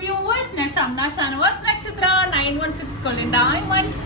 viewers, SHAMNA Nakshathra 916 golden diamonds.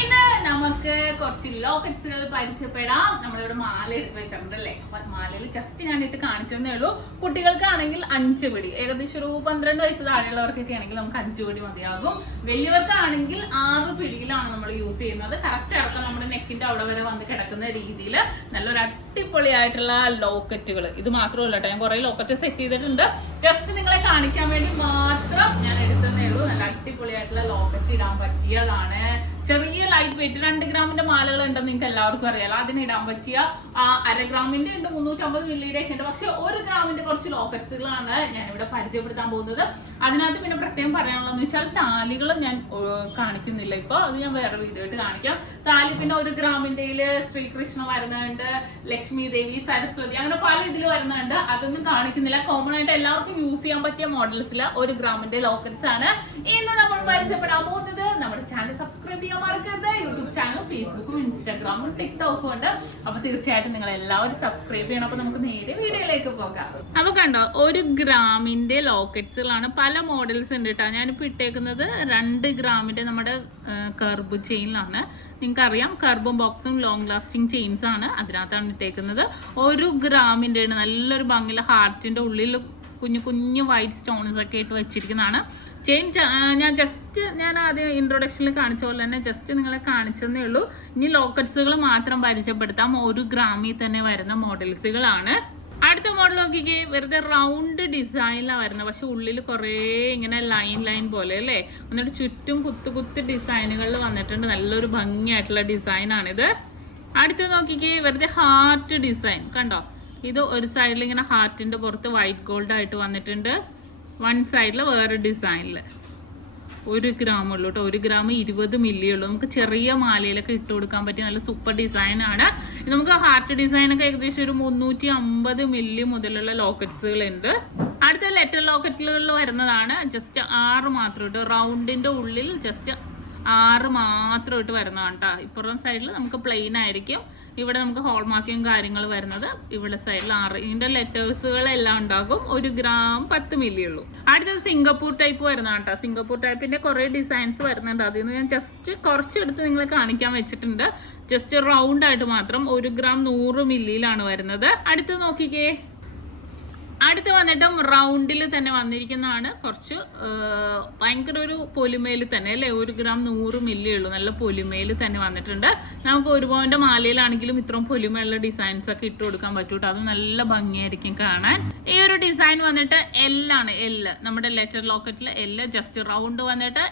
ഇന്ന് നമുക്ക് കുറച്ച് ലോക്കറ്റ്സുകൾ പരിചയപ്പെടാം. നമ്മളിവിടെ മാല എടുത്ത് വെച്ചിട്ടുണ്ടല്ലേ, അപ്പൊ മാലയിൽ ജസ്റ്റ് ഞാൻ ഇട്ട് കാണിച്ചതേ ഉള്ളൂ. കുട്ടികൾക്കാണെങ്കിൽ 5 പിടി, ഏകദേശം ഒരു 12 വയസ്സ് താഴെയുള്ളവർക്കൊക്കെ ആണെങ്കിൽ നമുക്ക് 5 പിടി മതിയാകും. വലിയവർക്കാണെങ്കിൽ 6 പിടിയിലാണ് നമ്മൾ യൂസ് ചെയ്യുന്നത്. കറക്റ്റ് ഇറക്കം നമ്മുടെ നെക്കിന്റെ അവിടെ വരെ വന്ന് കിടക്കുന്ന രീതിയിൽ നല്ലൊരു അടിപൊളിയായിട്ടുള്ള ലോക്കറ്റുകൾ. ഇത് മാത്രമല്ല കേട്ടോ, ഞാൻ കുറെ ലോക്കറ്റ് സെറ്റ് ചെയ്തിട്ടുണ്ട്. ജസ്റ്റ് നിങ്ങളെ കാണിക്കാൻ വേണ്ടി മാത്രം ഞാൻ എടുത്തതേ ഉള്ളൂ. നല്ല അടിപൊളിയായിട്ടുള്ള ലോക്കറ്റ് ഇടാൻ പറ്റിയതാണ്. ചെറിയ ലൈറ്റ് വെയിറ്റ് 2 ഗ്രാമിന്റെ മാലകൾ ഉണ്ടെന്ന് നിങ്ങൾക്ക് എല്ലാവർക്കും അറിയാലോ. അതിനിടാൻ പറ്റിയ 1/2 ഗ്രാമിന്റെ ഉണ്ട്, 350 മില്ലിയുടെ ഒക്കെ ഉണ്ട്. പക്ഷെ 1 ഗ്രാമിന്റെ കുറച്ച് ലോക്കറ്റ്സുകളാണ് ഞാനിവിടെ പരിചയപ്പെടുത്താൻ പോകുന്നത്. അതിനകത്ത് പിന്നെ പ്രത്യേകം പറയാനുള്ളതെന്ന് വെച്ചാൽ താലികൾ ഞാൻ കാണിക്കുന്നില്ല ഇപ്പൊ, അത് ഞാൻ വേറെ വീഡിയോ ആയിട്ട് കാണിക്കാം. താലി പിന്നെ 1 ഗ്രാമിന്റെ ശ്രീകൃഷ്ണ വരുന്നുണ്ട്, ലക്ഷ്മി ദേവി, സരസ്വതി, അങ്ങനെ പല ഇതിൽ വരുന്നുണ്ട്. അതൊന്നും കാണിക്കുന്നില്ല. കോമൺ ആയിട്ട് എല്ലാവർക്കും യൂസ് ചെയ്യാൻ പറ്റിയ മോഡൽസിൽ 1 ഗ്രാമിന്റെ ലോക്കറ്റ്സ് ആണ് ഇന്ന് നമ്മൾ പരിചയപ്പെടാൻ പോകുന്നത്. നമ്മുടെ ചാനൽ സബ്സ്ക്രൈബ് ചെയ്യാൻ മറക്കരുത്. യൂട്യൂബ് ചാനൽ, ഫേസ്ബുക്കും ഇൻസ്റ്റാഗ്രാമും ടിക്ടോക്കും ഉണ്ട്. അപ്പൊ തീർച്ചയായിട്ടും നിങ്ങൾ എല്ലാവരും സബ്സ്ക്രൈബ് ചെയ്യണം. അപ്പൊ നമുക്ക് നേരെ വീഡിയോയിലേക്ക് പോകാം. അപ്പൊ കണ്ടോ, 1 ഗ്രാമിന്റെ ലോക്കറ്റ്സുകളാണ്. പല മോഡൽസ് ഉണ്ട് കേട്ടോ. ഞാനിപ്പോ ഇട്ടേക്കുന്നത് 2 ഗ്രാമിന്റെ നമ്മുടെ കർബ് ചെയിനിലാണ്. നിങ്ങൾക്കറിയാം, കർബും ബോക്സും ലോങ് ലാസ്റ്റിംഗ് ചെയിൻസ് ആണ്. അതിനകത്താണ് ഇട്ടേക്കുന്നത്. 1 ഗ്രാമിന്റെ ആണ്. നല്ലൊരു ഭംഗിയുള്ള ഹാർട്ടിന്റെ ഉള്ളിൽ കുഞ്ഞു കുഞ്ഞു വൈറ്റ് സ്റ്റോൺസ് ഒക്കെ ഇട്ട് വെച്ചിരിക്കുന്നതാണ്. ചെയിൻ ഞാൻ ആദ്യം ഇൻട്രൊഡക്ഷനിൽ കാണിച്ച പോലെ തന്നെ ജസ്റ്റ് നിങ്ങളെ കാണിച്ചതേ ഉള്ളൂ. ഇനി ലോക്കറ്റ്സുകൾ മാത്രം പരിചയപ്പെടുത്താം. 1 ഗ്രാമിൽ തന്നെ വരുന്ന മോഡൽസുകളാണ്. അടുത്ത മോഡൽ നോക്കിക്കേ, വെറുതെ റൗണ്ട് ഡിസൈനിലാണ് വരുന്നത്. പക്ഷെ ഉള്ളിൽ കുറേ ഇങ്ങനെ ലൈൻ പോലെ അല്ലേ, എന്നിട്ട് ചുറ്റും കുത്ത് ഡിസൈനുകളിൽ വന്നിട്ടുണ്ട്. നല്ലൊരു ഭംഗിയായിട്ടുള്ള ഡിസൈനാണിത്. അടുത്ത് നോക്കിക്കേ, വെറുതെ ഹാർട്ട് ഡിസൈൻ കണ്ടോ. ഇത് ഒരു സൈഡിൽ ഇങ്ങനെ ഹാർട്ടിന്റെ പുറത്ത് വൈറ്റ് ഗോൾഡ് ആയിട്ട് വന്നിട്ടുണ്ട്. 1 സൈഡിൽ വേറെ ഡിസൈനിൽ. 1 ഗ്രാം ഉള്ളൂ കേട്ടോ. 1 ഗ്രാം 20 മില്ലി ഉള്ളൂ. നമുക്ക് ചെറിയ മാലയിലൊക്കെ ഇട്ട് കൊടുക്കാൻ പറ്റിയ നല്ല സൂപ്പർ ഡിസൈനാണ്. നമുക്ക് ഹാർട്ട് ഡിസൈനൊക്കെ ഏകദേശം ഒരു 350 മില്ലി മുതലുള്ള ലോക്കറ്റ്സുകൾ ഉണ്ട്. അടുത്ത ലെറ്റർ ലോക്കറ്റുകളിൽ വരുന്നതാണ്. ജസ്റ്റ് 6 മാത്രം ഇട്ട്, റൗണ്ടിന്റെ ഉള്ളിൽ ജസ്റ്റ് 6 മാത്രം ഇട്ട് വരുന്നതാണ് കേട്ടോ. ഇപ്പുറം സൈഡിൽ നമുക്ക് പ്ലെയിൻ ആയിരിക്കും. ഇവിടെ നമുക്ക് ഹോൾ മാർക്കിങ് കാര്യങ്ങൾ വരുന്നത്. ഇവിടെ സൈഡിൽ 6. ഇതിന്റെ ലെറ്റേഴ്സുകളെല്ലാം ഉണ്ടാകും. 1 ഗ്രാം 10 മില്ലി ഉള്ളൂ. അടുത്തത് സിംഗപ്പൂർ ടൈപ്പ് വരുന്നതാണ് കേട്ടോ. സിംഗപ്പൂർ ടൈപ്പിന്റെ കുറെ ഡിസൈൻസ് വരുന്നുണ്ട്. അതിൽ നിന്ന് ഞാൻ ജസ്റ്റ് കുറച്ചെടുത്ത് നിങ്ങളെ കാണിക്കാൻ വെച്ചിട്ടുണ്ട്. ജസ്റ്റ് റൗണ്ട് ആയിട്ട് മാത്രം. 1 ഗ്രാം 100 മില്ലിയിലാണ് വരുന്നത്. അടുത്ത് നോക്കിക്കേ, അടുത്ത് വന്നിട്ടും റൗണ്ടിൽ തന്നെ വന്നിരിക്കുന്നതാണ്. കുറച്ച് ഭയങ്കര ഒരു പൊലിമയിൽ തന്നെ അല്ലേ. 1 ഗ്രാം 100 മില്ലി ഉള്ളൂ. നല്ല പൊലിമയിൽ തന്നെ വന്നിട്ടുണ്ട്. നമുക്ക് 1 പവന്റെ മാലയിലാണെങ്കിലും ഇത്രയും പൊലിമയുള്ള ഡിസൈൻസ് ഒക്കെ ഇട്ട് കൊടുക്കാൻ പറ്റൂട്ടോ. അത് നല്ല ഭംഗിയായിരിക്കും കാണാൻ. ഈ ഒരു ഡിസൈൻ വന്നിട്ട് ആണ്. നമ്മുടെ ലെറ്റർ ലോക്കറ്റിൽ ജസ്റ്റ് റൗണ്ട് വന്നിട്ട്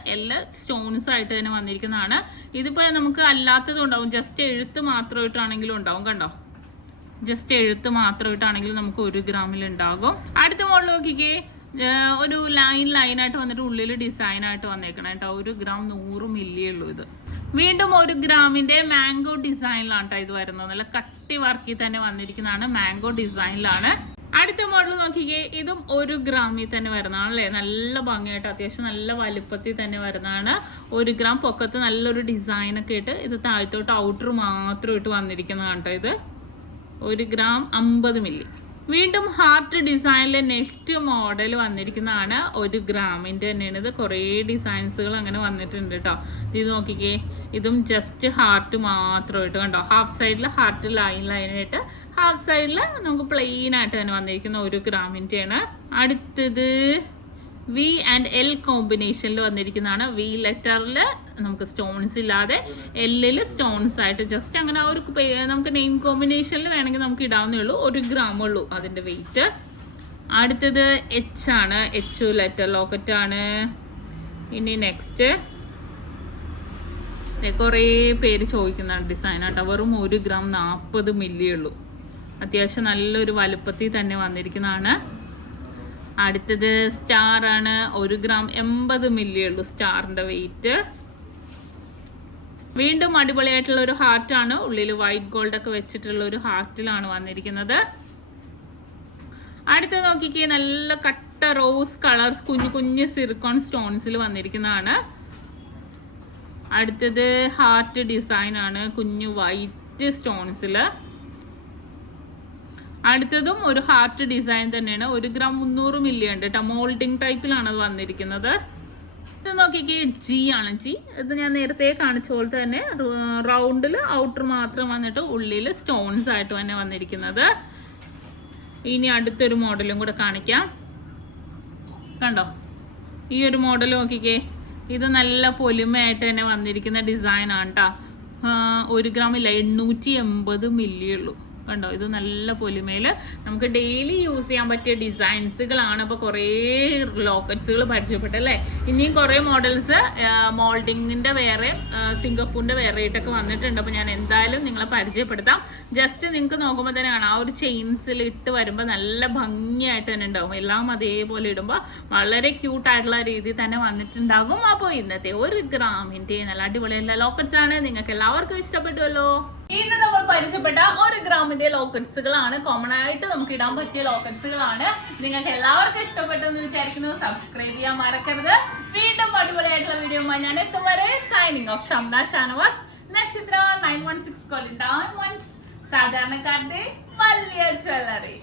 സ്റ്റോൺസ് ആയിട്ട് തന്നെ വന്നിരിക്കുന്നതാണ്. ഇതിപ്പോ നമുക്ക് അല്ലാത്തതും ഉണ്ടാവും. ജസ്റ്റ് എഴുത്ത് മാത്രം ഇട്ടാണെങ്കിലും ഉണ്ടാവും. കണ്ടോ, ജസ്റ്റ് എഴുത്ത് മാത്രം ഇട്ടാണെങ്കിലും നമുക്ക് 1 ഗ്രാമിൽ ഉണ്ടാകും. അടുത്ത മോഡൽ നോക്കിക്കേ, ഒരു ലൈനായിട്ട് വന്നിട്ട് ഉള്ളിൽ ഡിസൈൻ ആയിട്ട് വന്നേക്കണം കേട്ടോ. 1 ഗ്രാം 100 മില്ലി ഉള്ളൂ ഇത്. വീണ്ടും 1 ഗ്രാമിന്റെ മാംഗോ ഡിസൈനിലാണ് കേട്ടോ ഇത് വരുന്നത്. നല്ല കട്ടി വർക്കിൽ തന്നെ വന്നിരിക്കുന്നതാണ്. മാംഗോ ഡിസൈനിലാണ്. അടുത്ത മോഡൽ നോക്കിക്കേ, ഇതും 1 ഗ്രാമിൽ തന്നെ വരുന്നതാണ് അല്ലേ. നല്ല ഭംഗിയായിട്ട് അത്യാവശ്യം നല്ല വലുപ്പത്തിൽ തന്നെ വരുന്നതാണ്. 1 ഗ്രാം പൊക്കത്ത് നല്ലൊരു ഡിസൈനൊക്കെ ഇട്ട്, ഇത് താഴത്തോട്ട് ഔട്ടർ മാത്രം ഇട്ട് വന്നിരിക്കുന്നതാണ് കേട്ടോ ഇത്. 1 ഗ്രാം 50 മില്ലി. വീണ്ടും ഹാർട്ട് ഡിസൈനിലെ നെക്സ്റ്റ് മോഡൽ വന്നിരിക്കുന്നതാണ്. 1 ഗ്രാമിന്റെ തന്നെയാണ് ഇത്. കുറേ ഡിസൈൻസുകൾ അങ്ങനെ വന്നിട്ടുണ്ട് കേട്ടോ. ഇത് നോക്കിക്കേ, ഇതും ജസ്റ്റ് ഹാർട്ട് മാത്രമായിട്ട് കണ്ടോ. ഹാഫ് സൈഡിൽ ഹാർട്ട് ലൈനായിട്ട്, ഹാഫ് സൈഡിൽ നമുക്ക് പ്ലെയിൻ ആയിട്ട് തന്നെ വന്നിരിക്കുന്ന 1 ഗ്രാമിന്റെ ആണ്. അടുത്തത് V and L കോമ്പിനേഷനിൽ വന്നിരിക്കുന്നതാണ്. V ലെറ്ററിൽ നമുക്ക് സ്റ്റോൺസ് ഇല്ലാതെ, L സ്റ്റോൺസ് ആയിട്ട് ജസ്റ്റ് അങ്ങനെ ഒരു നമുക്ക് നെയിം കോമ്പിനേഷനിൽ വേണമെങ്കിൽ നമുക്ക് ഇടാവുന്നേ ഉള്ളൂ. 1 ഗ്രാം ഉള്ളൂ അതിന്റെ വെയിറ്റ്. അടുത്തത് H ആണ്. H ലെറ്റർ ലോക്കറ്റ് ആണ്. ഇനി നെക്സ്റ്റ് കുറേ പേര് ചോദിക്കുന്നതാണ് ഡിസൈൻ ആട്ടോ. വെറും 1 ഗ്രാം 40 മില്ലി ഉള്ളൂ. അത്യാവശ്യം നല്ലൊരു വലുപ്പത്തിൽ തന്നെ വന്നിരിക്കുന്നതാണ്. അടുത്തത് സ്റ്റാർ ആണ്. 1 ഗ്രാം 80 മില്ലി ഉള്ളൂ സ്റ്റാറിന്റെ വെയിറ്റ്. വീണ്ടും അടിപൊളിയായിട്ടുള്ള ഒരു ഹാർട്ടാണ്. ഉള്ളിൽ വൈറ്റ് ഗോൾഡ് ഒക്കെ വെച്ചിട്ടുള്ള ഒരു ഹാർട്ടിലാണ് വന്നിരിക്കുന്നത്. അടുത്ത നോക്കിക്കേ, നല്ല കട്ട റോസ് കളർ കുഞ്ഞു സിർക്കോൺ സ്റ്റോൺസിൽ വന്നിരിക്കുന്നതാണ്. അടുത്തത് ഹാർട്ട് ഡിസൈൻ ആണ്. കുഞ്ഞു വൈറ്റ് സ്റ്റോൺസിൽ അടുത്തതും ഒരു ഹാർട്ട് ഡിസൈൻ തന്നെയാണ്. 1 gram 300 മില്ലി ഉണ്ട് കേട്ടോ. മോൾഡിങ് ടൈപ്പിലാണ് അത് വന്നിരിക്കുന്നത്. ഇത് നോക്കിക്കേ, ജി ആണ്. ജി ഇത് ഞാൻ നേരത്തെ കാണിച്ച പോലെ തന്നെ റൗണ്ടിൽ ഔട്ടർ മാത്രം വന്നിട്ട് ഉള്ളിൽ സ്റ്റോൺസ് ആയിട്ട് തന്നെ വന്നിരിക്കുന്നത്. ഇനി അടുത്തൊരു മോഡലും കൂടെ കാണിക്കാം. കണ്ടോ, ഈ ഒരു മോഡൽ നോക്കിക്കേ, ഇത് നല്ല പൊലിമയായിട്ട് തന്നെ വന്നിരിക്കുന്ന ഡിസൈനാണ് കേട്ടോ. 1 ഗ്രാമില്ല, 880 മില്ലി ഉള്ളൂ. കണ്ടോ, ഇത് നല്ല പൊലിമയിൽ നമുക്ക് ഡെയിലി യൂസ് ചെയ്യാൻ പറ്റിയ ഡിസൈൻസുകളാണ്. അപ്പോൾ കുറേ ലോക്കറ്റ്സുകൾ പരിചയപ്പെട്ടല്ലേ. ഇനിയും കുറേ മോഡൽസ് മോൾഡിങ്ങിൻ്റെ വേറെ സിംഗപ്പൂരിൻ്റെ വേറെ ആയിട്ടൊക്കെ വന്നിട്ടുണ്ട്. അപ്പോൾ ഞാൻ എന്തായാലും നിങ്ങളെ പരിചയപ്പെടുത്താം. ജസ്റ്റ് നിങ്ങൾക്ക് നോക്കുമ്പോൾ തന്നെ കാണാം, ആ ഒരു ചെയിൻസിൽ ഇട്ട് വരുമ്പോൾ നല്ല ഭംഗിയായിട്ട് തന്നെ ഉണ്ടാവും. എല്ലാം അതേപോലെ ഇടുമ്പോൾ വളരെ ക്യൂട്ടായിട്ടുള്ള രീതിയിൽ തന്നെ വന്നിട്ടുണ്ടാകും. അപ്പോൾ ഇന്നത്തെ 1 ഗ്രാമിൻ്റെ നല്ല അടിപൊളിയുള്ള ലോക്കറ്റ്സ് ആണ്. നിങ്ങൾക്ക് എല്ലാവർക്കും ഇഷ്ടപ്പെട്ടുവല്ലോ. ഇന്ന് നമ്മൾ പരിചയപ്പെട്ട 1 ഗ്രാമിന്റെ ലോക്കറ്റ്സുകളാണ്. കോമൺ ആയിട്ട് നമുക്ക് ഇടാൻ പറ്റിയ ലോക്കറ്റ്സുകളാണ്. നിങ്ങൾക്ക് എല്ലാവർക്കും ഇഷ്ടപ്പെട്ടു എന്ന് വിചാരിക്കുന്നു. സബ്സ്ക്രൈബ് ചെയ്യാൻ മറക്കരുത്. വീണ്ടും അടിപൊളിയായിട്ടുള്ള വീഡിയോ ഞാൻ എത്തും വരെ സൈനിങ് ഓഫ്. ഷംന ഷാനവാസ്, നക്ഷത്ര 916 കൊല്ലം ഡയമണ്ട്സ്, സാധാരണക്കാരുടെ വലിയ ജ്വല്ലറി.